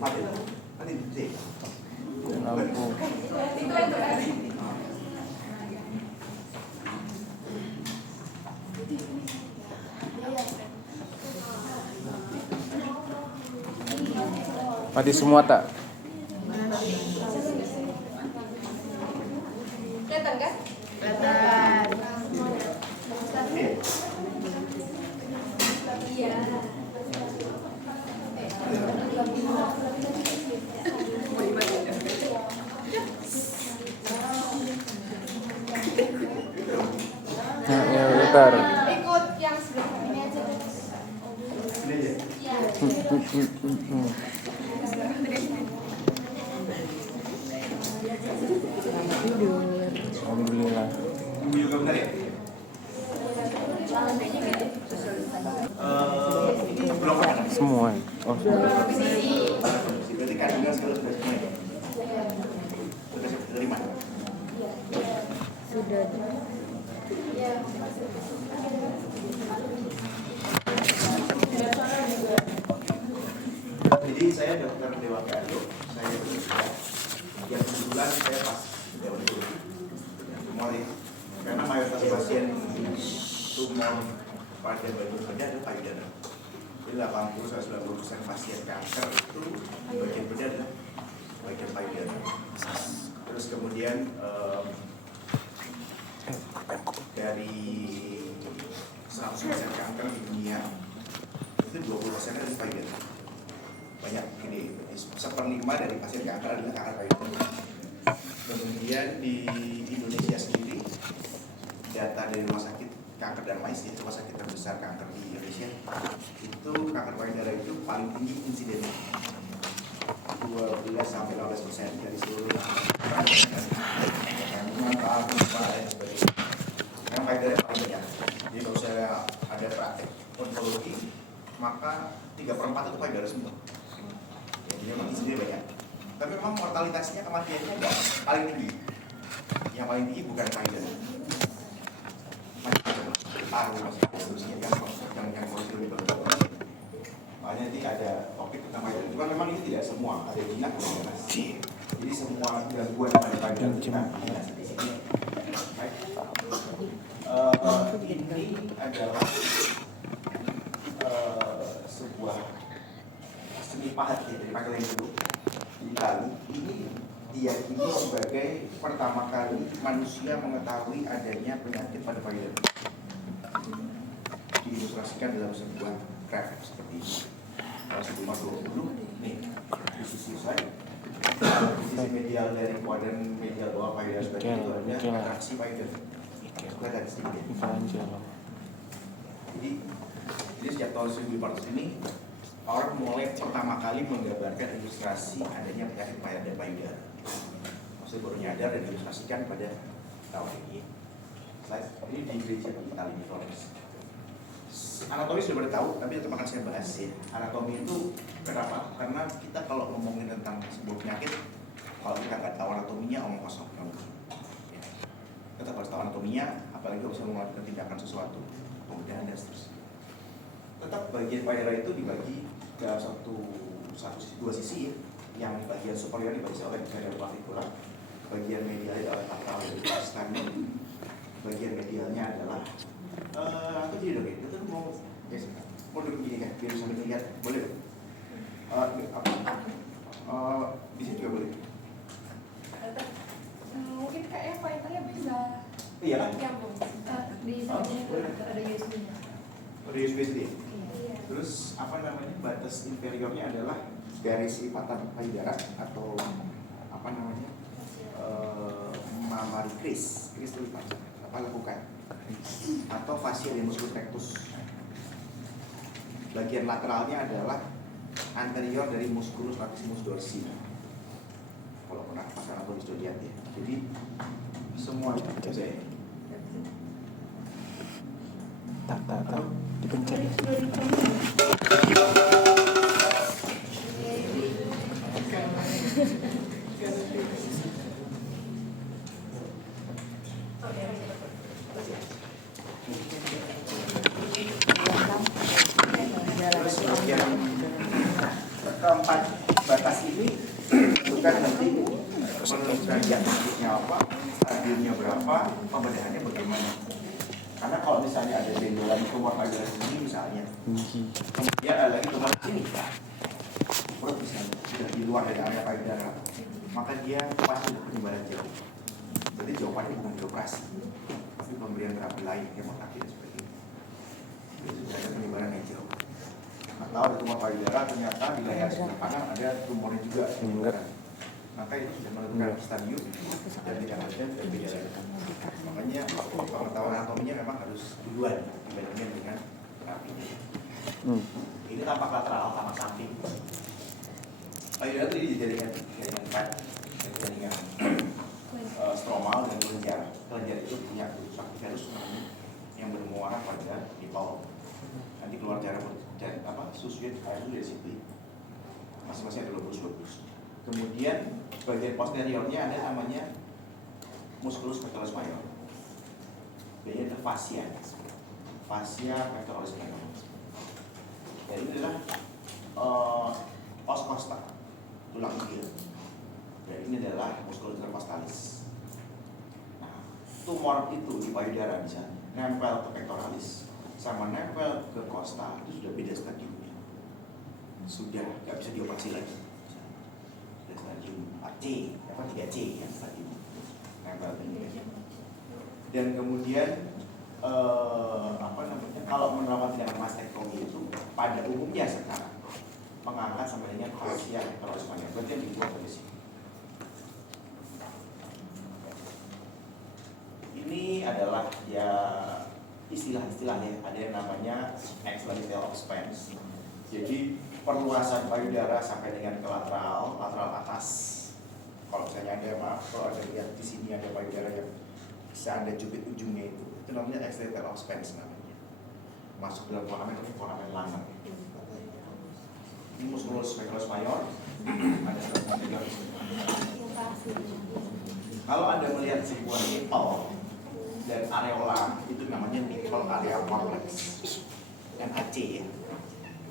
Mati. Nanti sih. Lampu. Mati semua tak? Kelihatan kan? Kelihatan. Iya. Ya, bentar. Ikut yang sebelah ini aja deh. Ini aja. Alhamdulillah. Ibu juga benar ya? Ini belum ada. Semua. Oh, Berarti kandungan sekarang sudah semua ya? Sudah terima? Sudah. Jadi saya dokter Dewa Gado, saya bekerja. Yang kebetulan saya pas Dewa dulu. Tumor ya. Karena mayoritas pasien tumor pada bagian bedah adalah payudara. Jadi 80-90% pasien kanker itu bagian bedah adalah bagian payudara. Terus kemudian dari 100% kanker di dunia itu 20% adalah payudara. Banyak ini, seperlima dari pasien kanker adalah kanker payudara. Kemudian di Indonesia sendiri, data dari rumah sakit kanker Darmais, itu rumah sakit terbesar kanker di Indonesia, itu kanker payudara itu paling tinggi insidennya, 12-15% dari seluruh kandungan, lupa dan sebagainya. Yang payudara paling banyak. Jadi kalau saya ada praktek onkologi, maka 3/4 itu payudara semua. Jadi memang di sini banyak. Tapi memang mortalitasnya, kematiannya enggak paling tinggi. Yang paling tinggi bukan payudara. Paru, seterusnya yang lebih berbentuk. Makanya nanti ada topik tentang payudara. Cuma memang ini tidak semua, ada jinak dan jadi semua gangguan pada payudara kita. Ini adalah sebuah seni pahat ya, dari Michael yang dulu di Itali. Ini diyakini sebagai pertama kali manusia mengetahui adanya penyakit pada payudara. Diilustrasikan dalam sebuah grafik seperti ini. Kalau sebelum 20 nih di sisi saya, di sisi medial dari kuadran medial bawah payudara sebagai itu ada atraksi payudara. Kelihatan sedikit. Jadi sejak tahun 1400 ini orang mulai pertama kali menggambarkan ilustrasi adanya penyakit pada payudara. Maksudnya baru nyadar dan diilustrasikan pada tahun ini. Ini di gereja di Italia di Florence. Anatomi sudah pada tahu, tapi tetap akan saya bahas ya. Anatomi itu kenapa? Karena kita kalau ngomongin tentang sebuah penyakit, kalau kita nggak tahu anatominya, omong kosong. Ya. Tetap harus tahu anatominya, apalagi kalau bisa melakukan tindakan sesuatu, kemudian dan seterusnya. Tetap bagian payudara itu dibagi dalam dua sisi ya. Yang bagian superior dibagi oleh payudara partikular, bagian medial oleh patellar sternum, bagian medialnya adalah aku jadi dong ya, itu mau duduk gini kan, biar bisa melihat, boleh? Di sini juga boleh. Mungkin kayaknya payudaranya bisa. Iya kan? Nyambung. Di sana ada USB-nya. Ada USB sendiri. Terus apa namanya, batas inferiornya adalah garis lipatan payudara atau apa namanya, mammary crease itu apa lakukan atau fascia musculus rectus. Bagian lateralnya adalah anterior dari musculus latissimus dorsi. Kalau pernah pasang atau bisa lihat ya. Jadi semua saya tak dipencet. Terus yang keempat batas ini menentukan nanti menentukan diagnosisnya apa, stadiumnya berapa, pembedahannya bagaimana. Karena kalau misalnya ada benjolan tumor payudara sini misalnya, kemudian ada lagi tumor sini, perut misalnya sudah di luar dari area payudara, maka dia pasti penyebaran jauh. Berarti jawabannya bukan dioperasi, tapi pemberian terapi lain, kemoterapi dan sebagainya. Jadi sudah ada penyebaran yang jauh. Atau ada tumor payudara, ternyata di leher sebelah kanan ada tumornya juga penyebaran. Maka itu sudah menentukan stadium dan tidak ada berbeda. Makanya pengetahuan anatominya memang harus duluan dibandingkan dengan terapinya. Ini tampak lateral, tampak samping. Payudara itu dijadikan empat, jaringan stromal dan kelenjar. Kelenjar itu punya saktiferus yang bermuara pada nipple. Nanti keluar susunya air itu dari situ. Masing-masing ada lobus-lobus. Kemudian bagian posteriornya ada namanya musculus pectoralis major. Ini ada fascia pectoralis major. Dan ini adalah os costa, tulang kecil. Dan ini adalah musculus intercostalis. Nah, tumor itu di payudara bisa nempel ke pectoralis sama nempel ke costa itu sudah beda stadiumnya. Sudah nggak bisa dioperasi lagi. Stadium C, 3C yang stadium nempel ini. Dan kemudian kalau melakukan tindakan mastektomi itu pada umumnya sekarang mengangkat sampai dengan fascia pectoralis major. Berarti yang dibuat dari sini. Ini adalah ya istilah-istilahnya, ada yang namanya extramedullary expanse. Jadi perluasan payudara sampai dengan ke lateral atas. Kalau misalnya kalau ada lihat di sini ada payudara yang bisa Anda jubit ujungnya itu namanya extramedullary expanse namanya. Masuk dalam foramen lanang. Ini musculus pectoralis major. Ada kalau Anda melihat sebuah nipple dan areola itu namanya nipple area complex, NAC ya.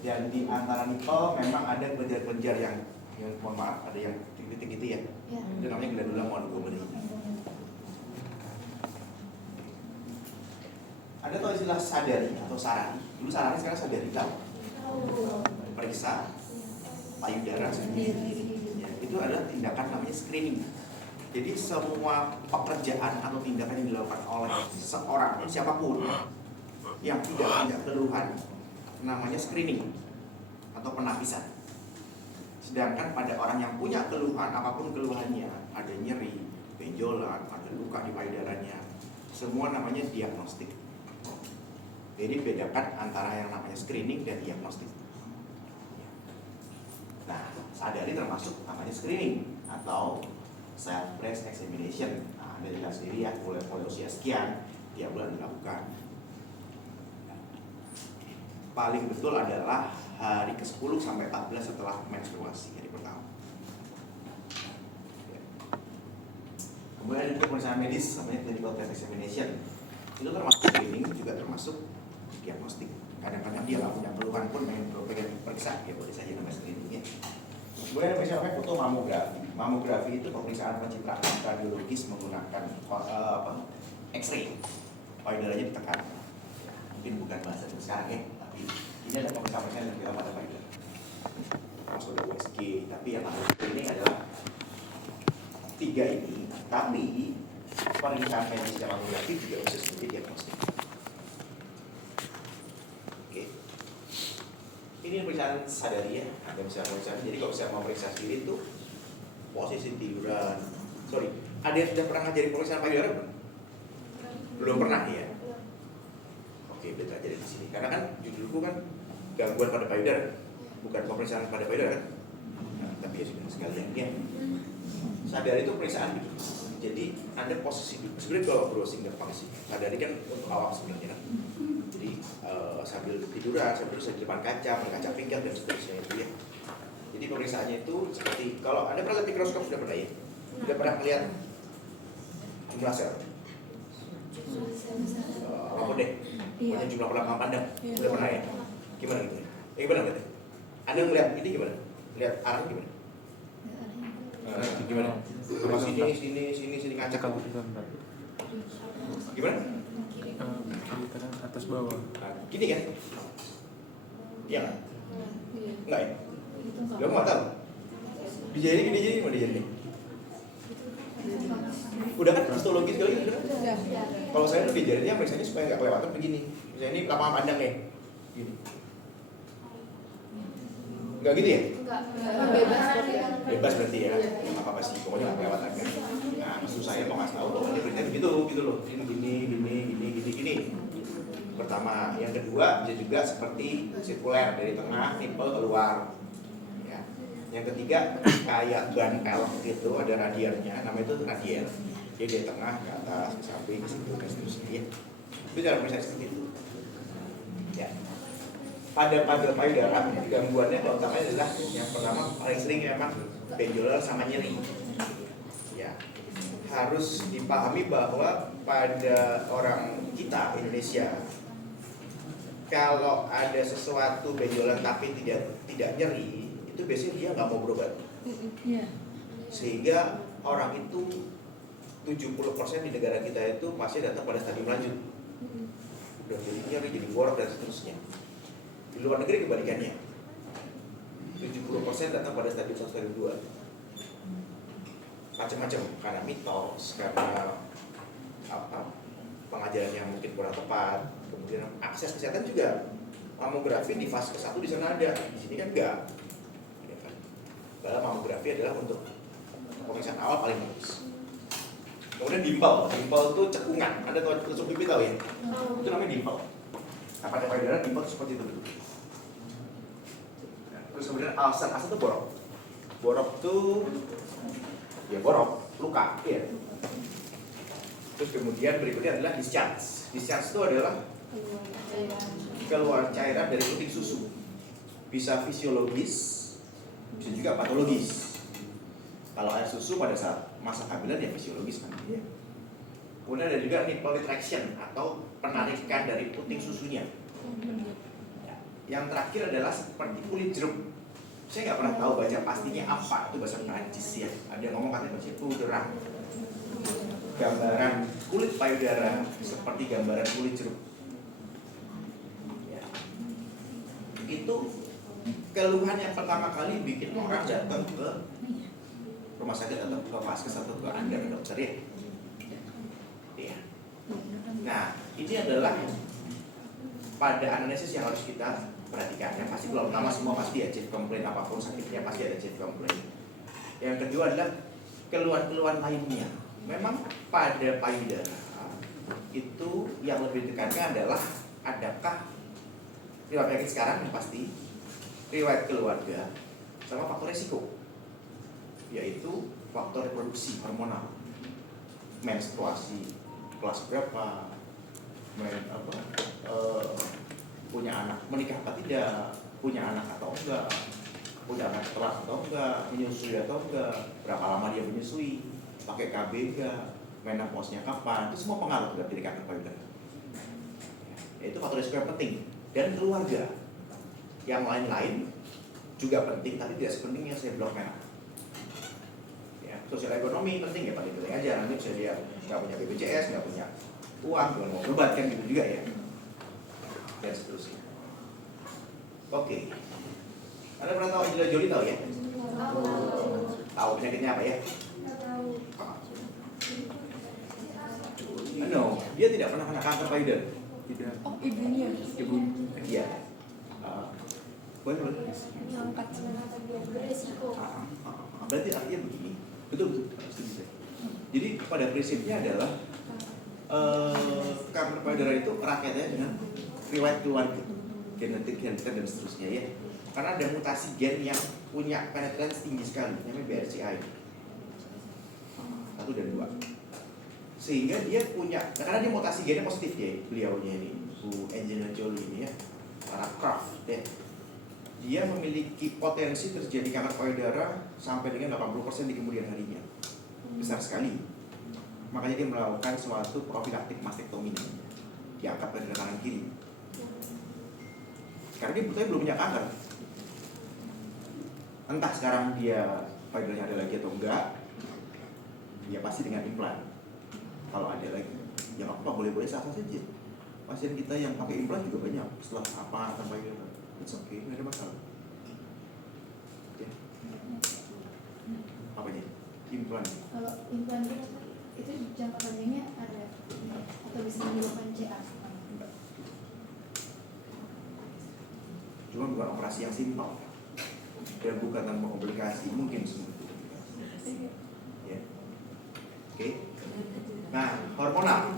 Dan di antara nipple memang ada kelenjar-kelenjar yang mohon maaf ada yang titik-titik gitu ya. Itu namanya glandula Montgomery. Ada tuh istilah sadari atau sarari. Dulu sarari, sekarang sadari tahu. Periksa payudara sendiri. Ya, itu adalah tindakan namanya screening. Jadi semua pekerjaan atau tindakan yang dilakukan oleh seorang siapapun yang tidak punya keluhan namanya screening atau penapisan. Sedangkan pada orang yang punya keluhan, apapun keluhannya, ada nyeri, benjolan, ada luka di payudaranya, semua namanya diagnostik. Jadi bedakan antara yang namanya screening dan diagnostik. Nah, sadari termasuk namanya screening atau self breast examination. Nah, Anda lihat sendiri ya, mulai usia sekian, tiap bulan dilakukan. Paling betul adalah hari ke-10 sampai 14 setelah menstruasi, hari pertama. Kemudian ada pemeriksaan medis namanya clinical test examination. Itu termasuk screening, juga termasuk diagnostik. Kadang-kadang dia nggak punya keluhan pun pengen periksa, ya boleh saja namanya screeningnya. Kemudian ada pemeriksaan foto mamografi. Mamografi itu pemeriksaan pencitraan radiologis menggunakan X-ray. Payudaranya ditekan. Mungkin bukan bahasa sekarang ya, tapi ini adalah pemeriksaan yang kita pada payudara. Masuk ada USG, tapi yang ini adalah 3 ini. Tapi pemeriksaan medis dan mamografi juga bisa sebagai diagnostik. Oke. Ini pemeriksaan sadari ya, ada bisa pemeriksaan. Jadi kalau bisa memeriksa sendiri itu posisi tiduran. Ada yang sudah pernah ngajarin pemeriksaan payudara belum? Belum pernah ya. Oke, belajar jadi di sini. Karena kan judulku kan gangguan pada payudara, bukan pemeriksaan pada payudara kan. Nah, tapi ya sudah sekalian ya. Sadari itu pemeriksaan gitu. Jadi Anda posisi dulu. Sebenarnya kalau browsing gampang sih. Sadari kan untuk awam sebenarnya kan. Jadi sambil tiduran, sambil di depan kaca, berkaca pinggang dan seterusnya itu ya. Jadi pemeriksaannya itu seperti kalau Anda pernah lihat mikroskop sudah pernah ya? Sudah pernah melihat jumlah sel? Apapun deh, punya jumlah belakang pandang sudah pernah ya? Gimana gitu? Gimana gitu? Anda melihat ini gimana? Lihat arahnya gimana? Gimana? Sama sini ngacak. Kalau gambar. Gimana? Kiri kanan atas bawah. Nah, gini kan? Iya kan? Enggak ya? Gak mau tahu. Dijadiin gini jadi mau dijadiin. Udah kan histologi sekali udah kan? Kalau saya tuh dijadinya misalnya supaya nggak kelewatan begini. Misalnya ini lapangan pandang nih. Gini. Enggak gitu ya? Bebas berarti ya. Apa sih? Pokoknya nggak kelewatan kan. Nah, maksud saya mau ngasih tahu bahwa ini berita gitu loh. Ini gini. Pertama, yang kedua dia juga seperti sirkuler dari tengah nipple keluar. Ya. Yang ketiga kayak ban pelek gitu ada radialnya, namanya itu radial. Jadi dari tengah ke atas, ke samping, ke situ, ke seterusnya. Itu cara misalnya seperti itu. Ya. Pada payudara gangguannya utamanya adalah yang pertama paling sering memang benjolan sama nyeri. Ya. Harus dipahami bahwa pada orang kita Indonesia kalau ada sesuatu benjolan tapi tidak nyeri, itu biasanya dia nggak mau berobat. Sehingga orang itu 70% di negara kita itu masih datang pada stadium lanjut. Udah jadi nyeri, jadi borok dan seterusnya. Di luar negeri kebalikannya. 70% datang pada stadium 1, stadium 2. Macam-macam, karena mitos, karena pengajaran yang mungkin kurang tepat, kemudian akses kesehatan juga. Mamografi di fase ke-1 di sana ada, di sini kan enggak. Ya kan? Padahal mamografi adalah untuk pemeriksaan awal paling bagus. Kemudian dimple itu cekungan. Anda tahu tusuk pipi tahu ya? Itu namanya dimple. Nah, pada payudara dimple seperti itu. Nah, terus kemudian ulcer itu borok. Borok tuh ya borok, luka, ya. Terus kemudian berikutnya adalah discharge. Discharge itu adalah keluar cairan dari puting susu. Bisa fisiologis, bisa juga patologis. Kalau air susu pada saat masa kehamilan ya fisiologis kan. Ya. Kemudian ada juga nipple retraction atau penarikan dari puting susunya. Ya. Yang terakhir adalah seperti kulit jeruk. Saya nggak pernah tahu baca pastinya apa, itu bahasa Prancis ya. Ada yang ngomong katanya bahasa payudara. Gambaran kulit payudara seperti gambaran kulit jeruk. Ya. Itu keluhan yang pertama kali bikin orang datang ke rumah sakit atau ke vaskes atau ke anda ke dokter ya. Ya. Nah, ini adalah pada analisis yang harus kita perhatikan. Yang pasti belum lama semua pasti ya chief complaint apapun sakitnya pasti ada chief complaint. Yang kedua adalah keluhan-keluhan lainnya. Memang pada payudara itu yang lebih ditekankan adalah adakah riwayat penyakit sekarang yang pasti, riwayat keluarga, sama faktor resiko, yaitu faktor reproduksi hormonal, menstruasi kelas berapa, punya anak, menikah apa tidak, punya anak atau enggak, punya anak setelah atau enggak, menyusui atau enggak, berapa lama dia menyusui, pakai KB enggak, menopause-nya kapan, itu semua pengaruh terhadap diri kanker payudara. Itu faktor risiko yang penting. Dan keluarga yang lain-lain juga penting, tapi tidak sepenting yang saya blok merah. Ya, sosial ekonomi penting ya, paling penting aja. Nanti bisa dia nggak punya BPJS, nggak punya uang, nggak mau berobat kan gitu juga ya. Dan seterusnya. Oke. Anda pernah tahu Angelina Jolie tahu ya? Tahu penyakitnya apa ya? No, dia tidak pernah kena kanker payudara. Tidak. Oh, ibunya. Ibu. Iya. Boleh. Ngangkat beresiko. Berarti artinya begini. Betul. Setuju. Jadi pada prinsipnya adalah kanker payudara itu erat kaitannya dengan riwayat keluarga, genetik dan seterusnya ya. Karena ada mutasi gen yang punya penetrasi tinggi sekali, namanya BRCA. 1 dan 2. Sehingga dia punya, karena dia mutasi gennya positif ya, beliaunya ini, Bu Angelina Jolie ini ya, Sarah Kraft ya. Dia memiliki potensi terjadi kanker payudara sampai dengan 80% di kemudian harinya. Besar sekali. Makanya dia melakukan suatu profilaktik mastektomi, diangkat payudara kanan kiri. Karena dia sebetulnya belum punya kanker. Entah sekarang dia payudaranya ada lagi atau enggak, ya pasti dengan implan. Kalau ada lagi, ya apa boleh-boleh sah saja. Pasien kita yang pakai implan juga banyak setelah apa tanpa payudara, it's okay, nggak ada masalah. Ya. Apanya? Implan. Kalau implan itu jangka panjangnya ada atau bisa dilakukan CA? Cuma bukan operasi yang simpel dan bukan tanpa komplikasi, mungkin semua itu komplikasi. Ya. Oke. Nah, hormonal.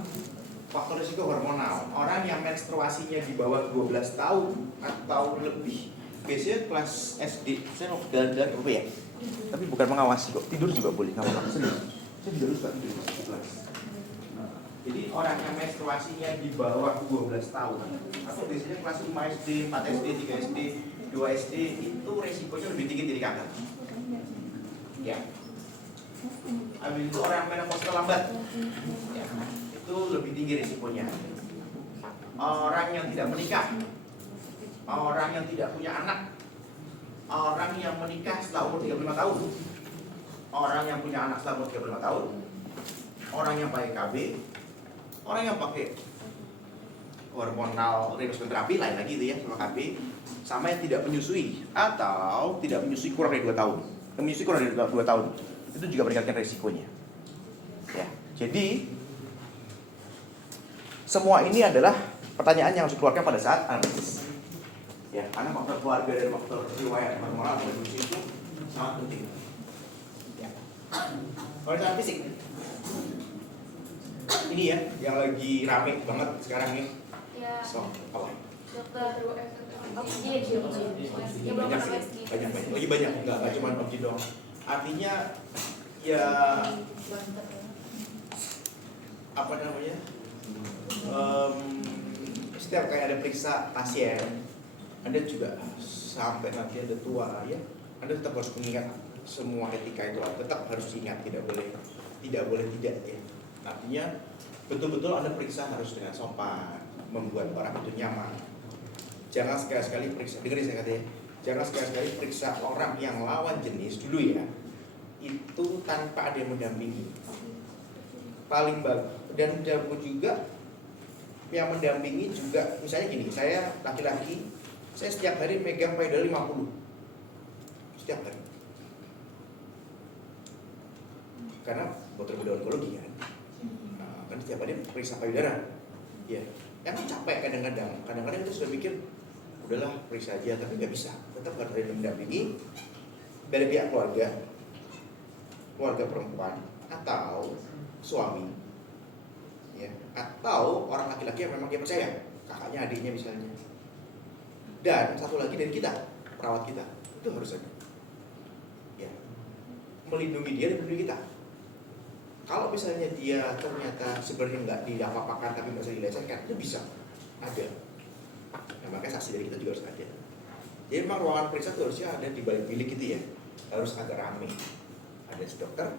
Faktor risiko hormonal. Orang yang menstruasinya di bawah 12 tahun atau lebih, biasanya kelas SD. Saya mau jalan-jalan apa ya? Tapi bukan mengawasi kok. Tidur juga boleh, nggak apa-apa. Serius. Saya juga suka tidur di kelas. Jadi orang yang menstruasinya di bawah 12 tahun atau biasanya kelas 5 SD, 4 SD, 3 SD, 2 SD itu resikonya lebih tinggi dari kanker. Ya. Habis itu orang menopause lambat. Ya. Itu lebih tinggi risikonya. Orang yang tidak menikah, orang yang tidak punya anak, orang yang menikah setelah umur 35 tahun, orang yang punya anak setelah umur 35 tahun, orang yang pakai KB, orang yang pakai hormonal replacement terapi lain lagi itu ya sama KB, sama yang tidak menyusui atau tidak menyusui kurang dari 2 tahun. Menyusui kurang dari 2 tahun itu juga meningkatkan risikonya. Ya, jadi semua ini adalah pertanyaan yang harus dikeluarkan pada saat analisis. Ya, karena faktor keluarga dan faktor riwayat hormonal reproduksi itu sangat penting. Ya. Pemeriksaan fisik. Ini ya, yang lagi rame banget sekarang nih. Ya, So, apa? dokter oksigen. Ya, Banyak dokter sih, oksigen. banyak. Lagi banyak, nggak cuma oksigen doang. Artinya ya apa namanya? Setiap kayak ada periksa pasien, Anda juga sampai nanti Anda tua ya, Anda tetap harus mengingat semua etika itu, tetap harus ingat, tidak boleh tidak ya. Artinya betul-betul Anda periksa harus dengan sopan, membuat orang itu nyaman. Jangan sekali-sekali periksa, dengerin saya katanya, jangan sekali-sekali periksa orang yang lawan jenis dulu ya, itu tanpa ada yang mendampingi. Paling bagus. Dan juga yang mendampingi juga, misalnya gini, saya laki-laki, saya setiap hari megang payudara 50 setiap hari, karena dokter bedah onkologi kan, kan setiap hari periksa payudara, ya, yang capek kadang-kadang itu sudah mikir, udahlah periksa aja, tapi nggak bisa, tetap harus ada yang mendampingi dari pihak keluarga perempuan atau suami, ya, atau orang laki-laki yang memang dia percaya, kakaknya, adiknya misalnya. Dan satu lagi dari kita, perawat kita, itu harus ada, ya, melindungi dia dan melindungi kita. Kalau misalnya dia ternyata sebenarnya nggak diapa-apakan tapi nggak bisa dilecehkan, itu bisa ada. Nah, makanya saksi dari kita juga harus ada. Jadi memang ruangan periksa itu harusnya ada di balik bilik gitu ya, harus agak ramai. Ada dokter,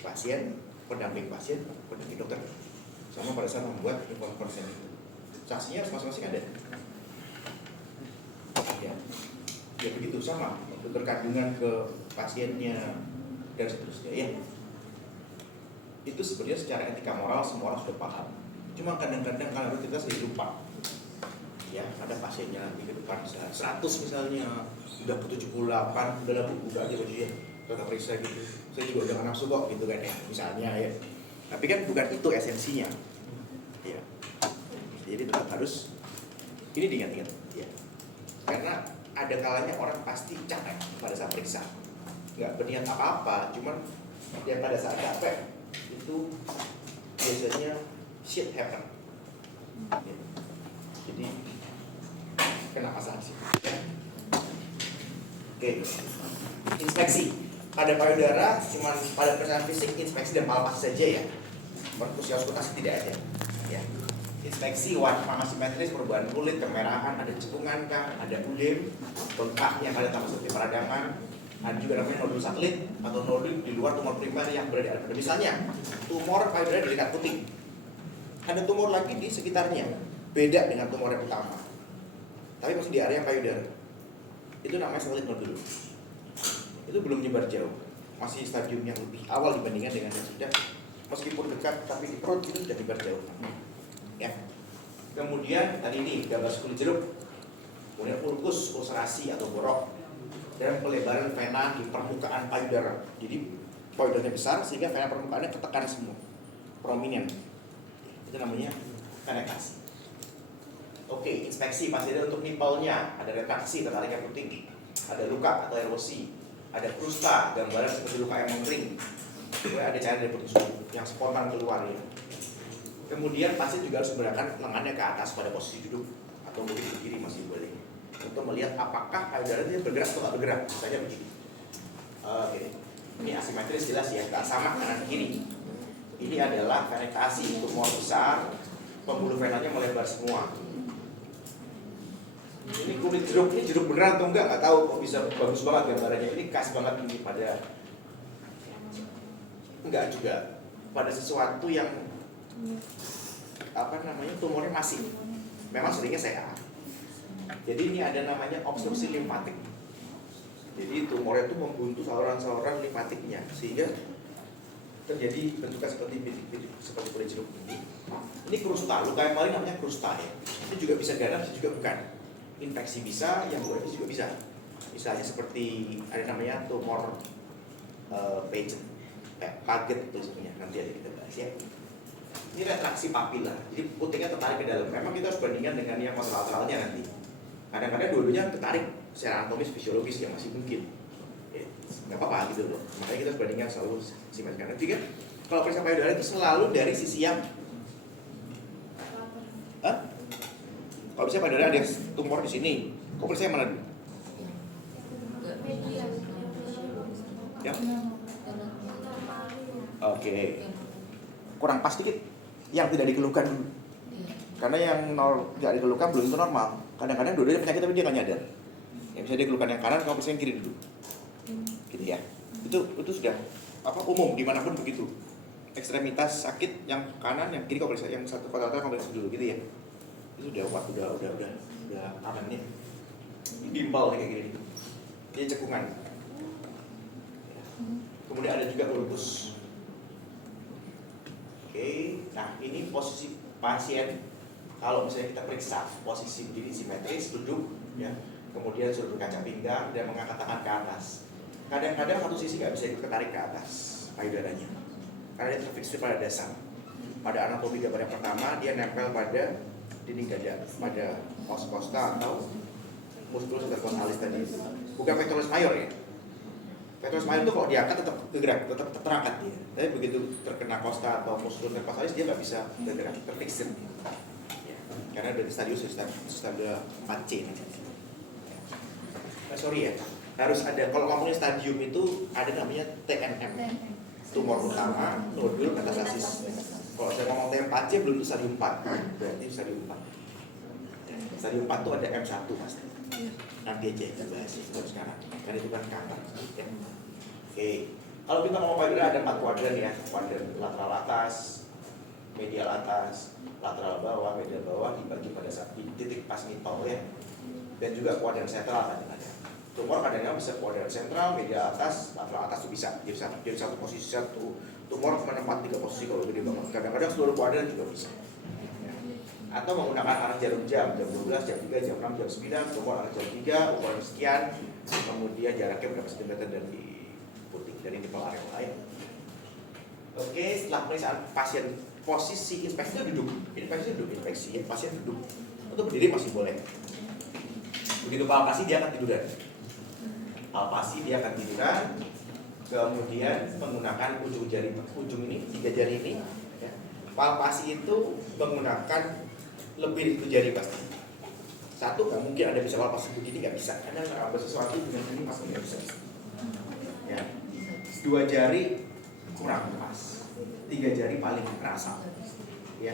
pasien, pendamping pasien, pendamping dokter, sama pada saat membuat inform konsen itu. Saksinya harus masing-masing ada. Ya begitu, sama dokter kandungan ke pasiennya dan seterusnya ya. Itu sebenarnya secara etika moral semua orang sudah paham. Cuma kadang-kadang kalau kita sering lupa. Ya, ada pasiennya nanti ke depan 100 misalnya, udah ke 78, udah lah buka aja bajunya, kita periksa gitu. Saya juga udah nafsu kok gitu kan ya, misalnya ya. Tapi kan bukan itu esensinya. Ya. Jadi tetap harus ini diingat-ingat ya. Karena ada kalanya orang pasti capek pada saat periksa, nggak berniat apa-apa, cuman yang pada saat capek itu biasanya shit happen ya. Jadi kena masalah sih ya. Oke, inspeksi pada payudara cuman pada periksa fisik, inspeksi dan palpasi saja ya, perkusi auskultasi tidak ada ya. Inspeksi warna simetris, perubahan kulit, kemerahan, ada cekungan kah, ada udem, bengkak yang ada tambah seperti peradangan, ada juga namanya nodul satelit atau nodul di luar tumor primer yang berada pada misalnya tumor payudara di dekat puting, ada tumor lagi di sekitarnya, beda dengan tumor yang utama, tapi masih di area payudara, itu namanya satelit nodul, itu belum menyebar jauh. masih stadium yang lebih awal dibandingkan dengan yang sudah meskipun dekat tapi di perut itu sudah berjauhan. Ya. Kemudian tadi ini gambar kulit jeruk, kemudian ulkus, ulcerasi atau borok, dan pelebaran vena di permukaan payudara. Jadi payudaranya besar sehingga vena permukaannya ketekan semua, prominent. Itu namanya venekasi. Oke, inspeksi masih ada untuk nipelnya, ada retraksi, tertariknya puting, ada luka atau erosi, ada krusta, gambaran seperti luka yang mengering, kemudian ada cairan dari puting susu yang spontan keluar ya. Kemudian pasien juga harus menggunakan lengannya ke atas pada posisi duduk atau mungkin ke kiri masih boleh untuk melihat apakah payudara itu bergerak atau tidak bergerak, saja begini. Oke, ini asimetris jelas ya, tak sama kanan kiri. Ini adalah venekasi, tumor besar, pembuluh venanya melebar semua. Ini kulit jeruk, ini jeruk beneran atau enggak? Nggak tahu, kok bisa bagus banget gambarannya. Ini khas banget ini pada enggak juga pada sesuatu yang apa namanya tumornya masih, memang seringnya sehat. Jadi ini ada namanya obstruksi limfatik. Jadi tumornya itu membuntu saluran-saluran limfatiknya sehingga terjadi bentukan seperti bintik-bintik seperti kulit jeruk ini. Ini krusta, luka yang paling namanya krusta ya. Ini juga bisa ganas, bisa juga bukan. Infeksi bisa, yang bukan juga bisa. Misalnya seperti ada namanya tumor paget, paget itu sebenarnya, nanti ada kita bahas ya. Ini retraksi papila, jadi putingnya tertarik ke dalam. Memang kita harus bandingkan dengan yang kontralateralnya nanti. Kadang-kadang dua-duanya tertarik secara anatomis fisiologis yang masih mungkin. Nggak apa-apa gitu loh. Makanya kita harus bandingkan selalu simetris. Nanti kan kalau periksa payudara itu selalu dari sisi yang kalau bisa payudara ada tumor di sini, kok periksa yang mana dulu? Ya? Oke. Kurang pas dikit. Yang tidak dikeluhkan dulu. Karena yang tidak dikeluhkan belum tentu normal. Kadang-kadang dua-duanya penyakit tapi dia nggak nyadar. Yang bisa dia keluhkan yang kanan, kalau periksa yang kiri dulu. Gitu ya. Itu sudah umum dimanapun begitu. Ekstremitas sakit yang kanan, yang kiri kalau periksa, yang satu kota kalau periksa dulu gitu ya. Itu udah aman nih. Bimbal kayak gini. Dia cekungan. Kemudian ada juga ulkus. Oke, nah ini posisi pasien. Kalau misalnya kita periksa posisi berdiri simetris, duduk, ya, kemudian sudah berkaca pinggang dan mengangkat tangan ke atas. Kadang-kadang satu sisi nggak bisa ditarik ke atas payudaranya, karena dia terfiksir pada dasar. Pada anatomi gambar yang pertama, dia nempel pada dinding dada, pada os costa atau musculus intercostalis tadi. Bukan pectoralis mayor ya. Pectoralis mayor itu kalau diangkat tetap bergerak, tetap terangkat dia. Tapi begitu terkena costa atau musculus intercostalis dia nggak bisa bergerak, terfiksir. Karena dari stadium 4C ini. Sorry ya, harus ada, kalau ngomongin stadium itu ada namanya TNM, tumor utama, nodul, metastasis. Kalau saya ngomong TM4C belum itu stadium 4, berarti stadium 4. Stadium 4 itu ada M1 pasti. Nanti aja kita bahas itu sekarang, karena itu kan kanker. Ya. Oke, kalau kita ngomong payudara ada 4 kuadran ya, kuadran lateral atas, medial atas, lateral bawah, medial bawah dibagi pada di titik pas nipple ya. Dan juga kuadran sentral kadang-kadang. Tumor kadang-kadang bisa kuadran sentral, medial atas, lateral atas itu bisa. Jadi satu posisi, satu tumor menempati 3 posisi kalau gede banget. Kadang-kadang seluruh kuadran juga bisa. Ya. Atau menggunakan arah jarum jam 12, jam 3, jam 6, jam 9, tumor arah jam 3, ukuran sekian, kemudian jaraknya berapa sentimeter dari puting, dari nipple area lain. Oke, setelah pemeriksaan pasien, posisi inspeksi itu duduk, inspeksi pasien duduk, untuk berdiri masih boleh. Begitu palpasi dia akan tiduran, kemudian menggunakan ujung ini, 3 jari ini. Ya. Palpasi itu menggunakan lebih dari 1 jari pasti. Satu nggak mungkin ada bisa palpasi begini, nggak bisa, karena ada sesuatu dengan ini pasti nggak bisa. Ya. 2 jari kurang pas. 3 jari paling kerasa, ya.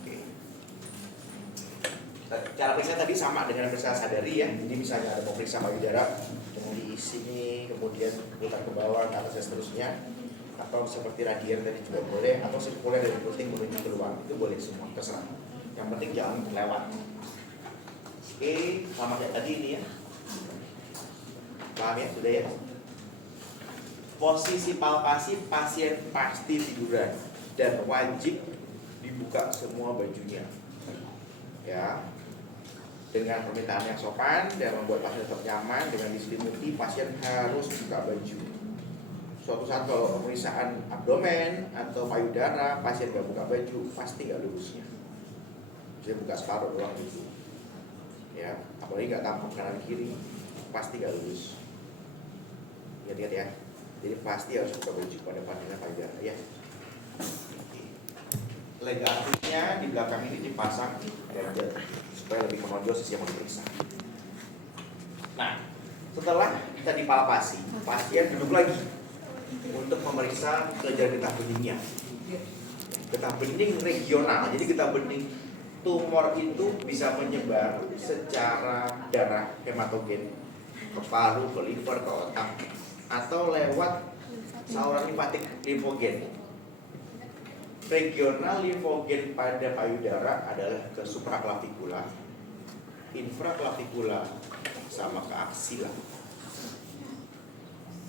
Oke. Cara periksa tadi sama dengan periksa sadari ya. Jadi misalnya ada mau periksa payudara yang di sini, kemudian putar ke bawah, ke atas dan seterusnya. Atau seperti radian tadi juga boleh, atau sirkuler dari puting menuju keluar, itu boleh semua, terserah. Yang penting jangan terlewat. Oke, sama kayak tadi ini ya. Paham ya, sudah ya? Posisi palpasi pasien pasti tiduran dan wajib dibuka semua bajunya. Ya. Dengan permintaan yang sopan dan membuat pasien tetap nyaman dengan diselimuti, pasien harus buka baju. Suatu saat kalau pemeriksaan abdomen atau payudara, pasien nggak buka baju, pasti nggak lulusnya. Dia buka separuh doang gitu. Ya, apalagi nggak tampuk kanan kiri, pasti nggak lulus. Ingat-ingat ya. Jadi pasti harus buka baju pada pasien payudara ya. Lega artinya di belakang ini dipasang gadget supaya lebih menonjol sisi yang mau diperiksa. Nah, setelah kita dipalpasi, pasien duduk lagi untuk memeriksa kelenjar getah beningnya. Getah bening regional, jadi getah bening tumor itu bisa menyebar secara darah hematogen ke paru, ke liver, ke otak, atau lewat saluran limfatik limfogen. Regional limfogen pada payudara adalah ke supraklavikula, infraklavikula, sama ke aksila.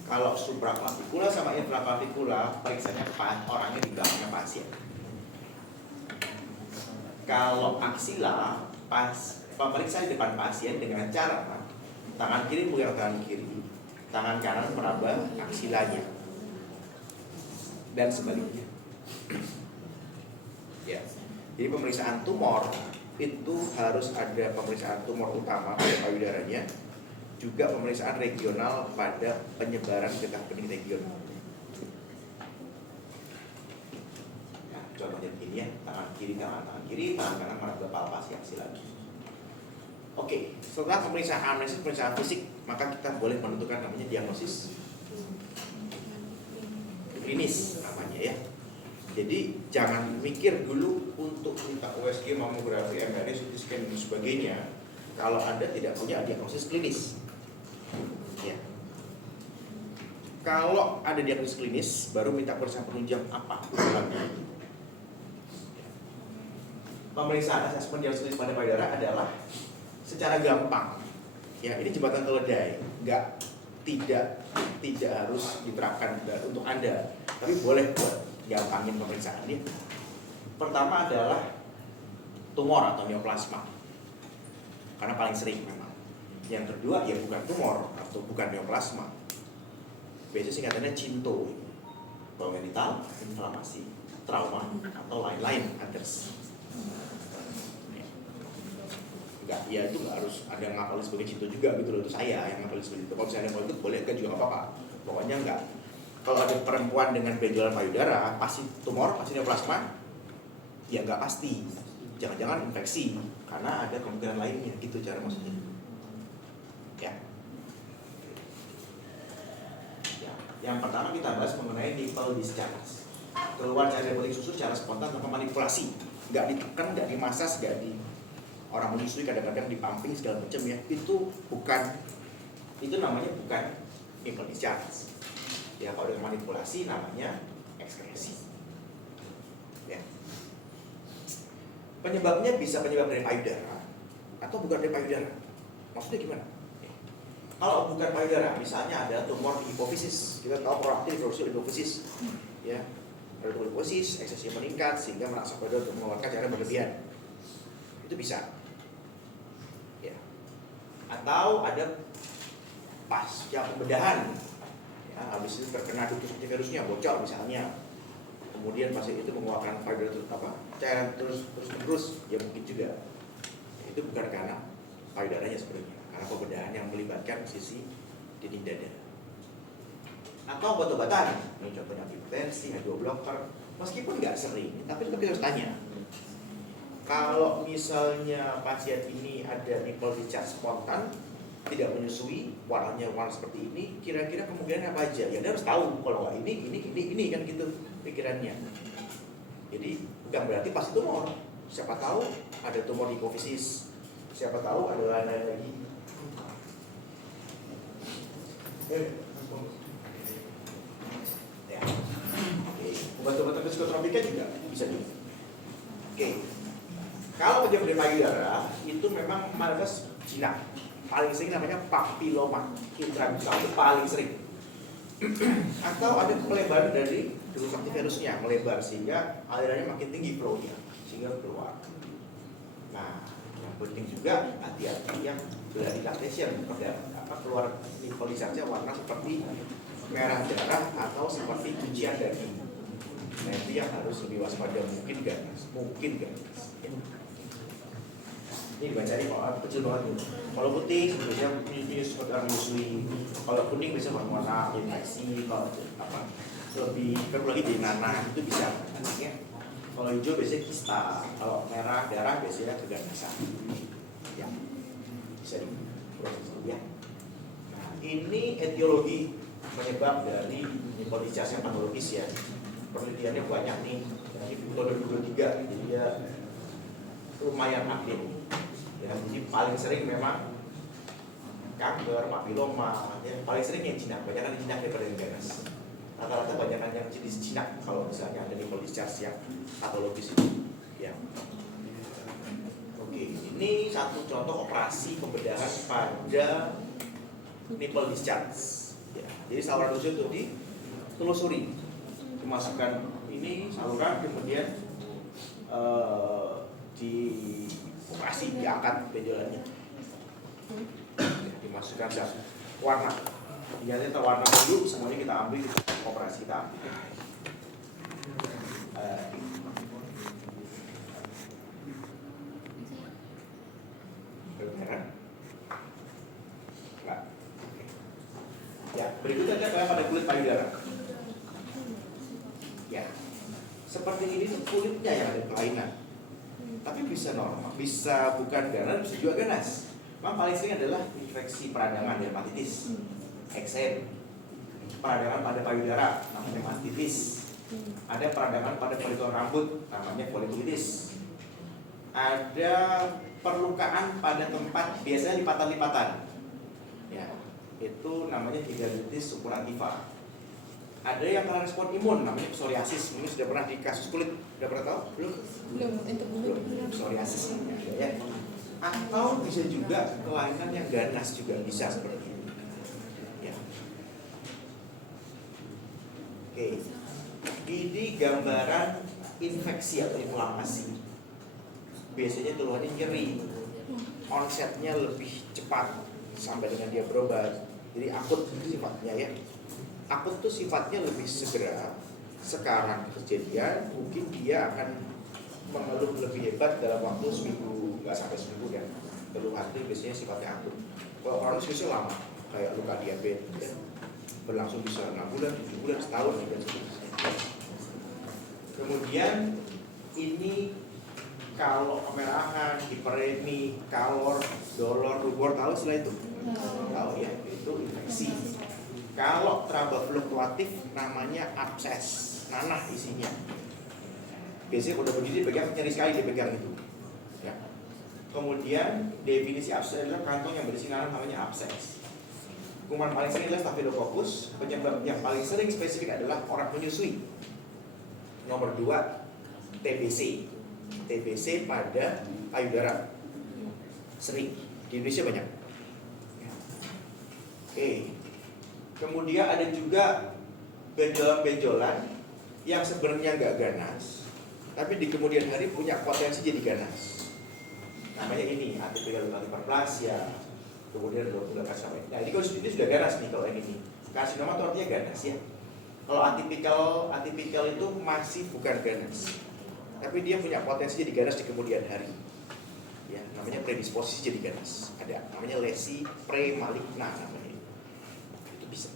Kalau supraklavikula sama infraklavikula, periksanya orangnya di belakangnya pasien. Kalau aksila, pemeriksa di depan pasien dengan cara tangan kiri pegang tangan kiri, tangan kanan meraba aksilanya, dan sebaliknya. Ya, jadi pemeriksaan tumor itu harus ada pemeriksaan tumor utama pada payudaranya, juga pemeriksaan regional pada penyebaran getah bening regional. Nah, contohnya begini ya, tangan kiri, tangan kanan meraba palpasi aksila. Oke, setelah pemeriksaan anamnesis, pemeriksaan fisik, maka kita boleh menentukan namanya diagnosis klinis namanya ya. Jadi jangan mikir dulu untuk minta USG, mamografi, MRI, CT scan dan sebagainya kalau Anda tidak punya diagnosis klinis. Ya. Kalau ada diagnosis klinis, baru minta pemeriksaan penunjang apa? Pemeriksaan asesmen diagnosis pada payudara adalah secara gampang. Ya, ini jembatan keledai, tidak harus diterapkan untuk Anda, tapi boleh buat gampangin pemeriksaan ini. Pertama adalah tumor atau neoplasma, karena paling sering memang. Yang kedua ya bukan tumor atau bukan neoplasma, biasanya singkatannya CINTO, congenital, inflamasi, trauma, atau lain-lain others. Enggak, ya itu nggak harus ada yang ngapalin sebagai CINTO juga gitu loh, itu saya yang ngapalin sebagai itu. Kalau misalnya mau itu boleh, enggak juga nggak apa-apa. Pokoknya enggak. Kalau ada perempuan dengan benjolan payudara, pasti tumor, pasti neoplasma? Ya nggak pasti. Jangan-jangan infeksi, karena ada kemungkinan lainnya, gitu cara maksudnya. Ya. Yang pertama kita bahas mengenai nipple discharge. Keluar cairan dari susu secara spontan tanpa manipulasi, nggak ditekan, nggak dimasas, nggak di orang menyusui kadang-kadang dipumping segala macam ya. Itu namanya bukan nipple discharge. Ya, kalau dengan manipulasi namanya ekskresi. Ya. Penyebabnya bisa penyebab dari payudara atau bukan dari payudara. Maksudnya gimana? Ya. Kalau bukan payudara, misalnya ada tumor di hipofisis, kita tahu proaktif produksi hipofisis. Ya, ada tumor hipofisis, eksesinya meningkat sehingga merasa payudara untuk mengeluarkan cairan berlebihan. Itu bisa. Ya. Atau ada pasca pembedahan. Nah, habis itu terkena ductus virusnya bocor misalnya, kemudian pasien itu mengeluarkan cairan terus ya mungkin juga. Itu bukan karena payudaranya sebenarnya, karena pembedahan yang melibatkan sisi dinding dada. Atau obat-obatan, ini contohnya hipertensi, H2 blocker, meskipun nggak sering, tapi tetap kita harus tanya. Kalau misalnya pasien ini ada nipple discharge spontan, tidak menyusui, warnanya warna seperti ini, kira-kira kemungkinan apa aja? Ya, Anda harus tahu. Kalau nggak ini kan gitu pikirannya. Jadi bukan berarti pasti tumor. Siapa tahu ada tumor di hipofisis, siapa tahu ada lain-lain lagi. Ya. Oke. Obat-obatan psikotropika juga bisa juga. Oke. Kalau penyebab dari payudara itu memang mayoritas jinak. Paling sering namanya papiloma intramural, itu paling sering. Atau ada pelebaran dari ductus activariusnya, melebar sehingga alirannya makin tinggi flow-nya, sehingga keluar. Nah, yang penting juga hati-hati yang berada lactation, keluar nipple discharge warna seperti merah darah atau seperti cucian daging. Nah, itu yang harus lebih waspada, mungkin ganas. Ini dibaca nih, kecil banget nih. Kalau putih biasanya menyusui, kalau kuning biasanya berwarna infeksi, kalau lebih perlu lagi di nanah itu bisa. Ya. Kalau hijau biasanya kista, kalau merah darah biasanya keganasan. Ya, bisa diproses ya. Nah, ini etiologi penyebab dari nipple discharge yang patologis ya. Penelitiannya banyak nih. Jadi tahun 2023 jadi dia lumayan aktif. Ya, jadi paling sering memang kanker, papiloma, ya, paling sering yang jinak, banyak yang jinak daripada yang ganas. Rata-rata banyak yang jenis jinak kalau misalnya ada nipple discharge yang patologis itu. Ya. Oke, ini satu contoh operasi pembedahan pada nipple discharge. Ya, jadi saluran usus itu ditelusuri, dimasukkan ini saluran, kemudian di operasi, diangkat benjolannya, dimasukkan warna, biasanya terwarna dulu, semuanya kita ambil, operasi kita ambil. Ya, berikutnya kita pada kulit payudara. Ya, seperti ini tuh kulitnya yang ada kelainan. Tapi bisa normal, bisa bukan ganas, bisa juga ganas. Memang paling sering adalah infeksi peradangan dermatitis, eksem, peradangan pada payudara, namanya mastitis. Ada peradangan pada folikel rambut, namanya folikulitis. Ada perlukaan pada tempat, biasanya lipatan-lipatan. Ya, itu namanya hidradenitis suppurativa. Ada yang karena respon imun, namanya psoriasis. Mungkin sudah pernah di kasus kulit, sudah pernah tahu? Belum. Psoriasis ya. Atau bisa juga kelainan yang ganas juga bisa seperti ini. Ya. Oke. Ini gambaran infeksi atau inflamasi. Biasanya keluhannya nyeri, onsetnya lebih cepat sampai dengan dia berobat. Jadi akut sifatnya ya. Akut itu sifatnya lebih segera. Sekarang kejadian mungkin dia akan mengeluh lebih hebat dalam waktu seminggu, nggak sampai seminggu dan keluhan itu biasanya sifatnya akut. Kalau kronis biasanya lama, kayak luka diabetes ya. Berlangsung bisa 6 bulan, 7 bulan, setahun dan seterusnya. Kemudian ini kalau kemerahan, hiperemi, kalor, dolor, rubor, tahu setelah itu? Tahu ya, itu infeksi. Kalau teraba fluktuatif namanya abses, nanah isinya. Biasanya udah begini dipegang, nyeri sekali dipegang itu. Ya. Kemudian definisi abses adalah kantong yang berisi nanah namanya abses. Kuman paling sering adalah Staphylococcus. Penyebab yang paling sering spesifik adalah orang menyusui. Nomor 2 TBC. TBC pada payudara sering di Indonesia banyak. Oke. Kemudian ada juga benjolan-benjolan yang sebenarnya nggak ganas, tapi di kemudian hari punya potensi jadi ganas. Namanya ini atypical hyperplasia. Kemudian ada karsinoma. Nah ini sudah ganas nih kalau ini. Karsinoma itu artinya ganas ya. Kalau atipikal itu masih bukan ganas, tapi dia punya potensi jadi ganas di kemudian hari. Ya, namanya predisposisi jadi ganas. Ada namanya lesi premaligna namanya. Itu bisa.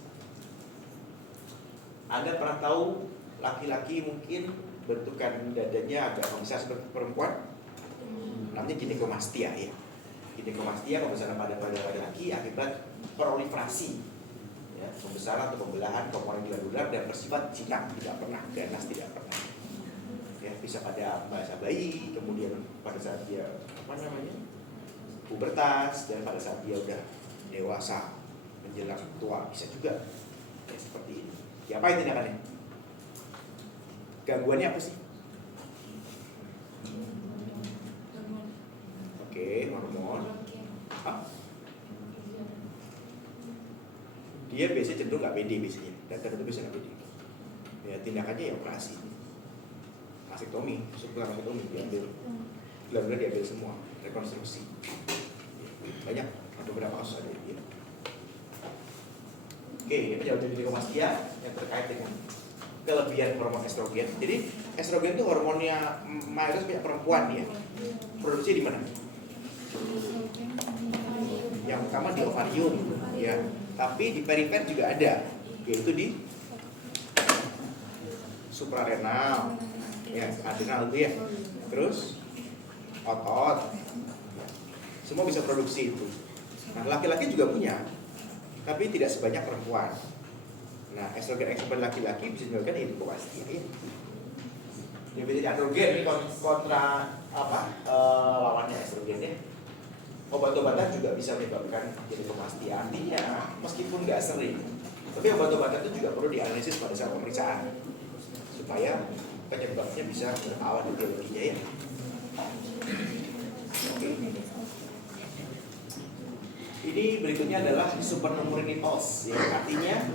Anda pernah tahu laki-laki mungkin bentukan dadanya agak membesar seperti perempuan? Namanya ginekomastia ya. Ginekomastia pembesaran pada laki-laki akibat proliferasi. Ya, pembesaran atau pembelahan komponen glandular dan bersifat jinak, tidak pernah ganas, tidak pernah. Ya, bisa pada masa bayi, kemudian pada saat dia pubertas, dan pada saat dia udah dewasa menjelang tua bisa juga. Ya, seperti ini. Ya, apa itu tindakannya? Gangguannya apa sih? Oke, hormon. Dia dia biasanya cenderung nggak pede biasanya, dan itu biasanya nggak pede. Ya tindakannya ya operasi, vasektomi, struktural vasektomi diambil, benar-benar diambil semua, rekonstruksi. Banyak, ada beberapa kasus ada ya. Oke, ini jauh dari ginekomastia yang terkait dengan kelebihan hormon estrogen. Jadi estrogen itu hormonnya mayoritas banyak perempuan ya. Produksi di mana? Yang utama di ovarium ya, tapi di perifer juga ada, yaitu di suprarenal ya, adrenal itu ya, terus otot, semua bisa produksi itu. Nah laki-laki juga punya, tapi tidak sebanyak perempuan. Nah estrogen laki-laki bisa menyebabkan ginekomastia ya. Ini bedanya androgen ini kontra lawannya estrogen ya. Obat-obatan juga bisa menyebabkan ginekomastia. Artinya meskipun nggak sering, tapi obat-obatan itu juga perlu dianalisis pada saat pemeriksaan supaya penyebabnya bisa berawal di biologinya ya. Oke. Ini berikutnya adalah supernumerinitose, ya, artinya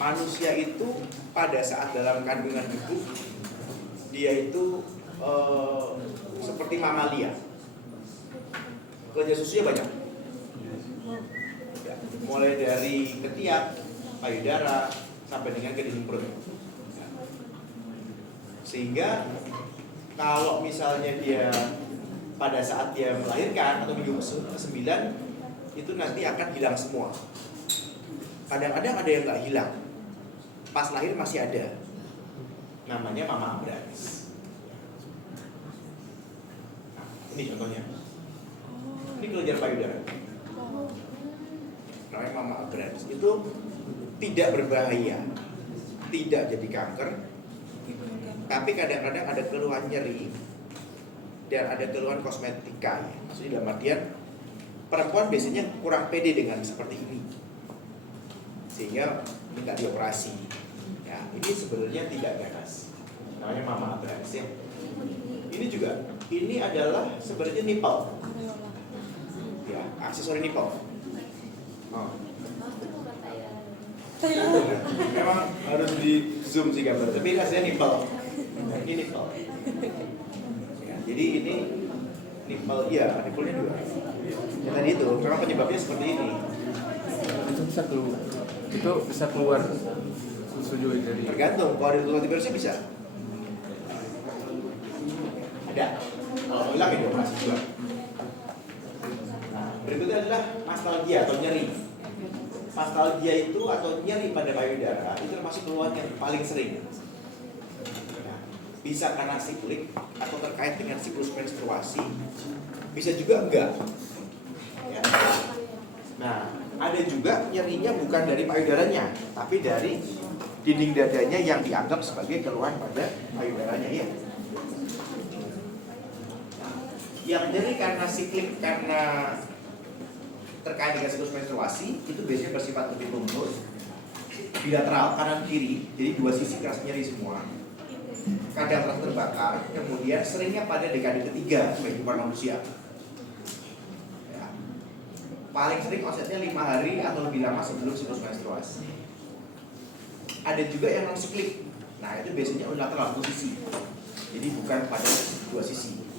manusia itu pada saat dalam kandungan ibu dia itu seperti mamalia. Kelenjar susunya banyak ya, mulai dari ketiak, payudara sampai dengan ke dinding perut. Sehingga kalau misalnya dia pada saat dia melahirkan atau minggu ke-9 itu nanti akan hilang semua. Kadang-kadang ada yang nggak hilang, pas lahir masih ada. Namanya mama abrans. Nah, ini contohnya. Ini kelenjar payudara. Namanya mama abrans. Itu tidak berbahaya, tidak jadi kanker, tapi kadang-kadang ada keluhan nyeri dan ada keluhan kosmetika ya. Maksudnya dalam artian perempuan biasanya kurang pede dengan seperti ini, sehingga minta dioperasi. Ya, ini sebenarnya tidak ganas. Namanya mama abrans ya. Ini juga, ini adalah sebenarnya nipple. Ya, aksesori nipple. Oh. Memang harus di zoom sih gambar, tapi hasilnya nipple. Ini nipple. Ya, jadi ini nipple, iya, nipple-nya 2. Ya, tadi itu, memang penyebabnya seperti ini. Itu bisa keluar susu juga dari. Tergantung, kalau ada virusnya bisa. Ada. Kalau hilang ya dioperasi juga. Berikutnya adalah mastalgia atau nyeri. Mastalgia itu atau nyeri pada payudara itu termasuk keluhan yang paling sering. Nah, bisa karena siklik atau terkait dengan siklus menstruasi, bisa juga enggak. Ya. Nah, ada juga nyerinya bukan dari payudaranya, tapi dari dinding dadanya yang dianggap sebagai keluhan pada payudaranya ya. Yang nyeri karena siklik karena terkait dengan siklus menstruasi itu biasanya bersifat lebih lumtur, bilateral kanan kiri, jadi dua sisi terasa nyeri semua, kadang terasa terbakar, kemudian seringnya pada dekade ketiga kehidupan manusia. Ya. Paling sering onsetnya 5 hari atau lebih lama sebelum siklus menstruasi. Ada juga yang non siklik, nah itu biasanya unilateral satu sisi, jadi bukan pada dua sisi.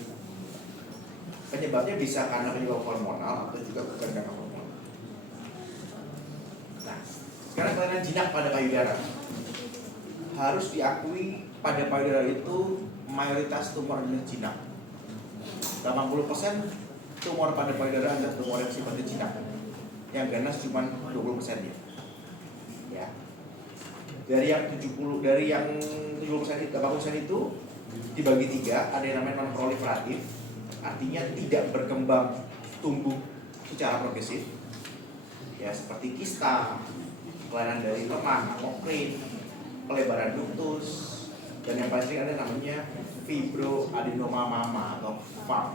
Penyebabnya bisa karena penyebab hormonal atau juga bukan karena hormonal. Nah, sekarang kelainan jinak pada payudara. Harus diakui pada payudara itu mayoritas tumor jenis jinak. 80% tumor pada payudara adalah tumor yang sifatnya jinak. Yang ganas cuma 20% ya. Ya. Dari yang 70% itu 80% itu dibagi 3, ada yang namanya non proliferatif. Artinya tidak berkembang tumbuh secara progresif ya, seperti kista, kelainan dari lemak, apokrin, pelebaran duktus, dan yang paling sering ada namanya fibroadenoma mama atau FAM.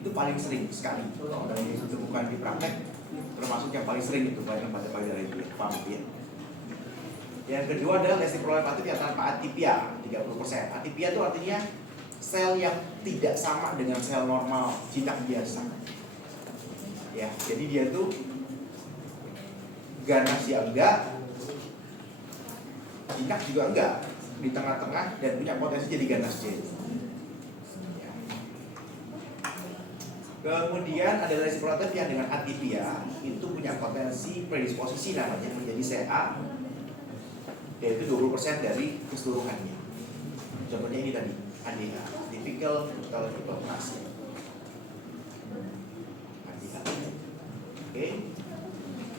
Itu paling sering sekali dan ditemukan di praktek, termasuk yang paling sering itu kelainan pada payudara itu ya, FAM ya. Yang kedua adalah lesi proliferatif yang tanpa atipia 30%. Atipia itu artinya sel yang tidak sama dengan sel normal jinak biasa. Ya, jadi dia tuh ganas ya enggak, jinak juga enggak, di tengah-tengah dan punya potensi jadi ganas J. Ya. Kemudian ada reseptor yang dengan atipia itu punya potensi predisposisi namanya menjadi CA, yaitu 20% dari keseluruhannya. Contohnya ini tadi, ADH, atypical ductal hyperplasia. ADH, oke,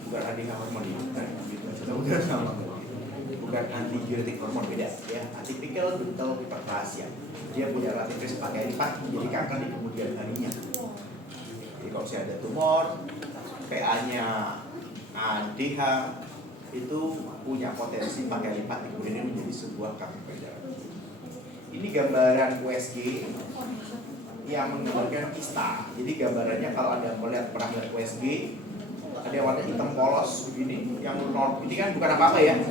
bukan ADH hormon ya, bukan antidiuretik hormon, beda ya. Atypical ductal hyperplasia, dia punya relatif risk pakai lipat menjadi kanker di kemudian harinya. Jadi kalau saya ada tumor, PA-nya ADH itu punya potensi pakai lipat di kemudian menjadi sebuah kanker payudara. Ini gambaran USG yang menggambarkan kista. Jadi gambarannya kalau Anda pernah melihat USG, ada yang warna hitam polos begini, yang ini kan bukan apa-apa ya,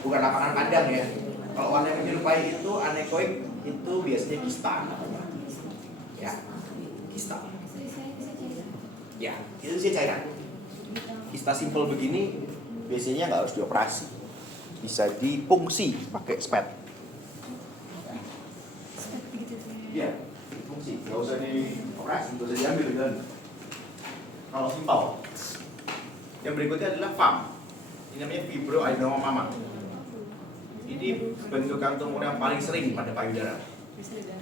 bukan lapangan kandang ya. Kalau warna yang menyerupai itu anekoik, itu biasanya kista namanya. Ya, kista. Ya, itu sih cairan. Kista simpel begini biasanya nggak harus dioperasi, bisa dipungsi pakai SPET. Iya, fungsi, nggak usah dioperasi, nggak usah diambil kan. Kalau simpel. Yang berikutnya adalah FAM. Ini namanya fibroadenoma mama. Ini bentukan tumor yang paling sering pada payudara.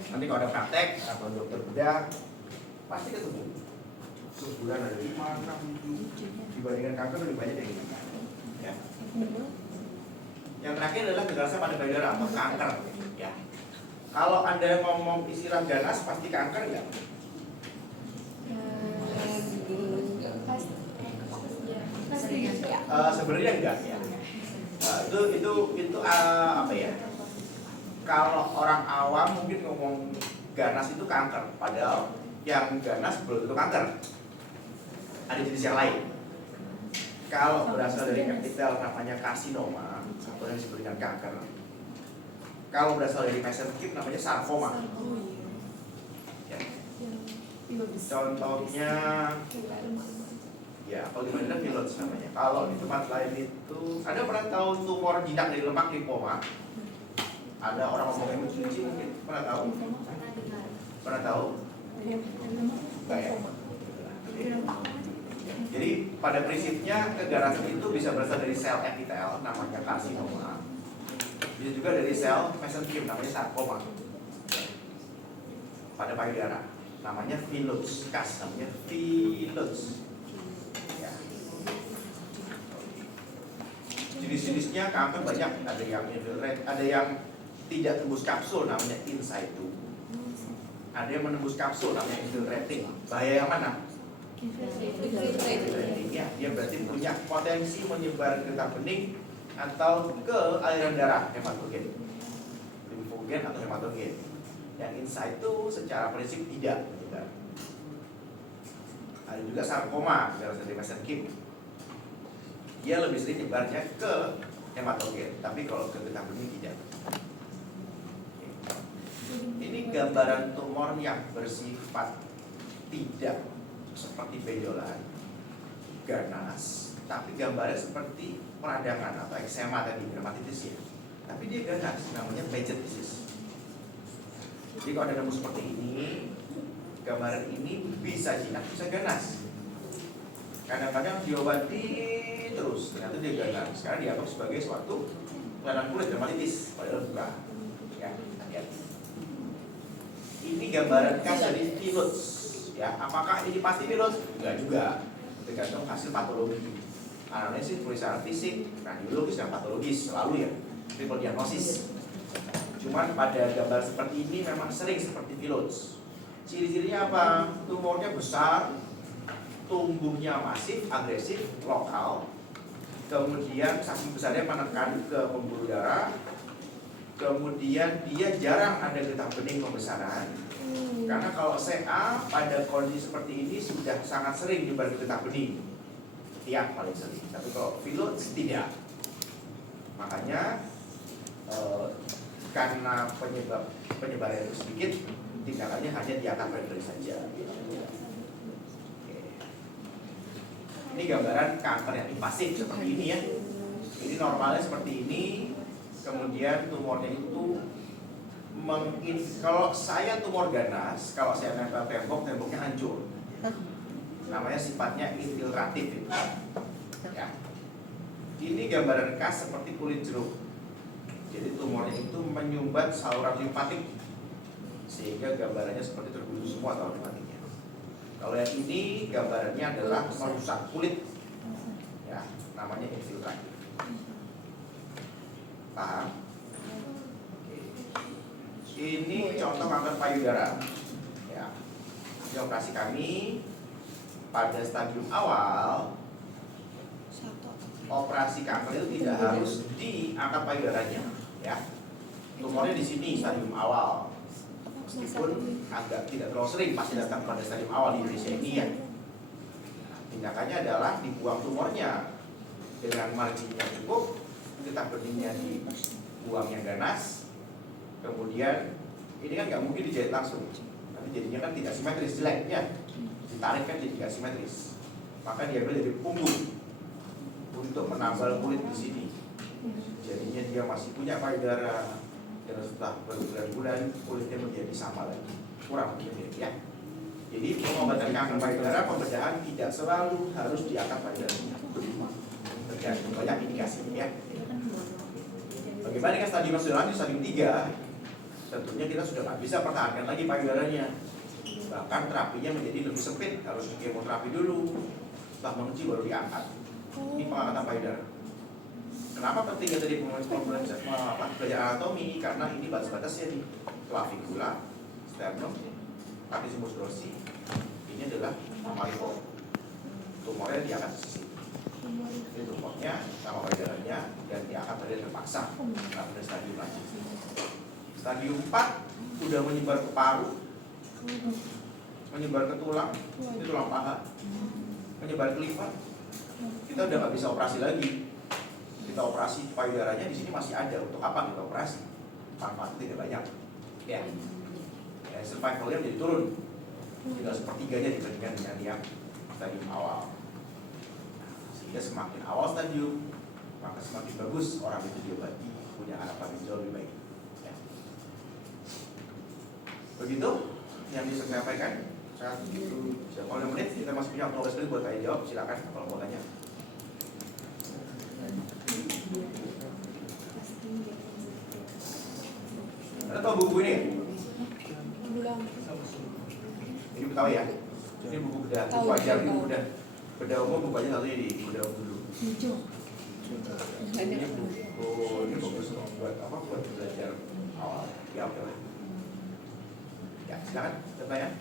Nanti kalau ada praktek atau dokter bedah pasti ketemu. Sebulan ada 5, 6, 7. Dibandingkan kanker lebih banyak yang ini. Ya. Yang terakhir adalah keganasan pada payudara atau kanker. Ya. Kalau Anda ngomong istilah ganas pasti kanker nggak? Sebenarnya enggak ya. Itu apa ya? Kalau orang awam mungkin ngomong ganas itu kanker, padahal yang ganas belum tentu kanker. Ada jenis yang lain. Kalau berasal dari epitel namanya karsinoma atau yang disebut dengan kanker. Kalau berasal dari mesenkim namanya sarkoma. Ya. Contohnya, ya kalau di mana pilots namanya. Kalau di tempat lain itu, ada pernah tahu tumor jinak dari lemak lipoma? Ada orang ngomongin mencuci mungkin pernah tahu? Pernah tahu? Enggak ya. Jadi pada prinsipnya keganasan itu bisa berasal dari sel epitel namanya karsinoma. Bisa juga dari sel mesenkim namanya sarkoma. Pada payudara namanya Phyllodes, kas namanya Phyllodes. Ya. Jenis-jenisnya kanker banyak, ada yang infiltrate, ada yang tidak tembus kapsul namanya in situ. Ada yang menembus kapsul namanya infiltrating. Bahaya yang mana? Infiltrating. Ya, dia berarti punya potensi menyebar ke getah bening atau ke aliran darah hematogen, limfogen atau hematogen. Yang in situ secara prinsip tidak menyebar. Ada juga sarkoma berasal dari mesenkim. Dia lebih sering nyebarnya ke hematogen, tapi kalau ke getah bening tidak. Ini gambaran tumor yang bersifat tidak seperti benjolan, ganas, tapi gambarnya seperti peradangan atau eksema tadi, dermatitis ya. Tapi dia ganas, namanya Paget disease. Jadi kalau ada nemu seperti ini, gambaran ini bisa jinak, bisa ganas. Kadang-kadang diobati terus, ternyata dia ganas. Sekarang dianggap sebagai suatu kelainan kulit dermatitis, padahal bukan. Ya, hati-hati. Ini gambaran khas dari Phyllodes. Ya, apakah ini pasti Phyllodes? Enggak juga. Tergantung hasil patologi. Analisis pemeriksaan fisik, radiologis dan patologis selalu ya, triple diagnosis. Cuman pada gambar seperti ini memang sering seperti Phyllodes. Ciri-cirinya apa? Tumornya besar, tumbuhnya masif, agresif, lokal. Kemudian saking besarnya menekan ke pembuluh darah. Kemudian dia jarang ada getah bening pembesaran. Karena kalau CA pada kondisi seperti ini sudah sangat sering nyebar ke getah bening. Tiap paling sering. Tapi kalau Phyllodes tidak. Makanya karena penyebaran itu sedikit, tindakannya hanya diangkat payudara saja. Ini gambaran kanker yang invasif seperti ini ya. Ini normalnya seperti ini. Kemudian tumornya itu kalau saya tumor ganas, kalau saya nempel tembok, temboknya hancur. Namanya sifatnya infiltratif itu. Ya. Ini gambaran khas seperti kulit jeruk. Jadi tumornya itu menyumbat saluran limfatik sehingga gambarannya seperti terbunuh semua saluran limfatiknya. Kalau yang ini gambarannya adalah merusak kulit. Ya, namanya infiltratif. Paham? Oke. Ini contoh kanker payudara. Ya. Ini operasi kami pada stadium awal. Operasi kanker itu tidak harus diangkat payudaranya, ya. Tumornya di sini stadium awal. Meskipun agak tidak terlalu sering masih datang pada stadium awal di Indonesia ini ya. Tindakannya adalah dibuang tumornya dengan marginnya cukup, kita benihnya dibuang yang ganas. Kemudian ini kan nggak mungkin dijahit langsung, nanti jadinya kan tidak simetris, jelek ya. Ditarik kan jadi nggak simetris, maka diambil dari punggung untuk menambal kulit di sini. Jadinya dia masih punya payudara, dan setelah berbulan-bulan kulitnya menjadi sama lagi, kurang lebih ya. Jadi pengobatan kanker payudara, pembedahan tidak selalu harus diangkat payudaranya, tergantung banyak indikasi ya. Bagaimana dengan stadium yang sudah lanjut, stadium 3? Tentunya kita sudah nggak bisa pertahankan lagi payudaranya, bahkan terapinya menjadi lebih sempit, harus kemoterapi dulu, setelah mengecil baru diangkat. Ini pengangkatan payudara. Kenapa pentingnya tadi belajar anatomi? Karena ini batas-batasnya nih, clavicula, sternum, latissimus dorsi. Ini adalah mammaliform. Tumornya diangkat di sini. Ini tumornya sama payudaranya dan diangkat pada terpaksa. Nah, pada stadium lanjut. Stadium 4 udah menyebar ke paru, menyebar ke tulang, ini tulang paha, menyebar ke limfa. Kita udah nggak bisa operasi lagi. Kita operasi payudaranya di sini masih ada. Untuk apa kita operasi? Manfaatnya tidak banyak. Ya, survivalnya menjadi turun. Tinggal sepertiganya dibandingkan dengan yang stadium awal. Sehingga semakin awal stadium, maka semakin bagus orang itu diobati, punya harapan yang jauh lebih baik. Ya. Begitu yang bisa saya sampaikan. Saat itu, kalau 5 menit kita masih punya waktu 15 menit buat tanya jawab. Silakan kalau mau tanya. Anda tahu buku ini? Belum. Ini tahu ya? Ini buku bedah, buku ajar, buku bedah. Bedah umum buku aja satunya di bedah umum dulu. Ini buku, ini bagus buat apa? Buat belajar awal. Ya oke lah. Ya silakan, bertanya.